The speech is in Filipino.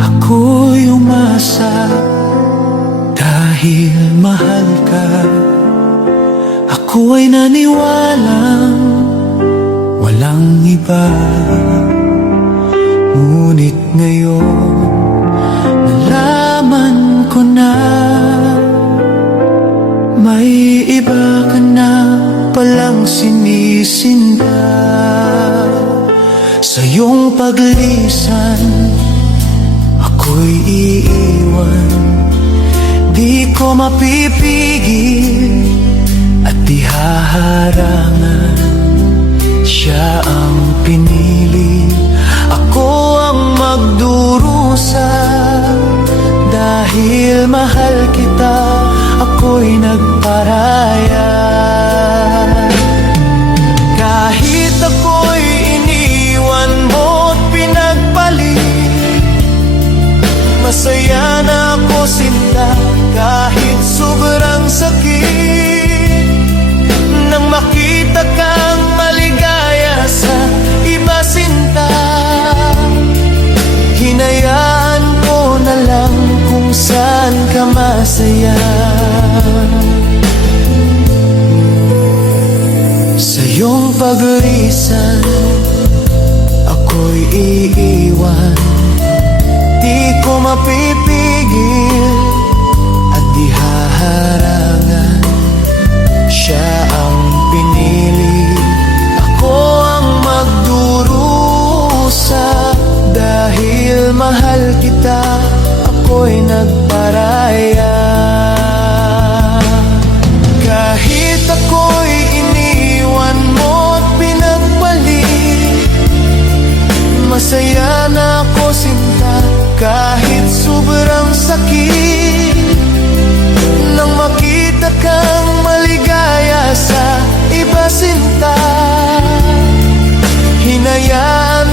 Ako'y umasa dahil mahal ka. Ako ay naniwalang walang iba. Ngunit ngayon nalaman ko na may iba ka na palang sinisinta. Sa iyong paglisan ako'y iiwan. Di ko mapipigil at di haharangan. Siya ang pinili, ako ang magdurusa. Dahil mahal kita, ako'y nagparaya. Kahit ako'y iniwan mo't pinagpalit, masaya na ako sinta. Kahit sobrang sakit, nang makita kang maligaya sa iba sinta, hinayaan ko na lang kung saan ka masaya. Sa iyong paglisan ako'y iiwan. Di ko mapipigil at di haharangan. Siya ang pinili, ako ang magdurusa. Dahil mahal kita, ako'y nagparaya. Kahit ako'y iniwan mo't pinagpalit, masaya na ako sinta. Kahit sobrang sakit, nang makita kang maligaya sa iba sinta, hinayaan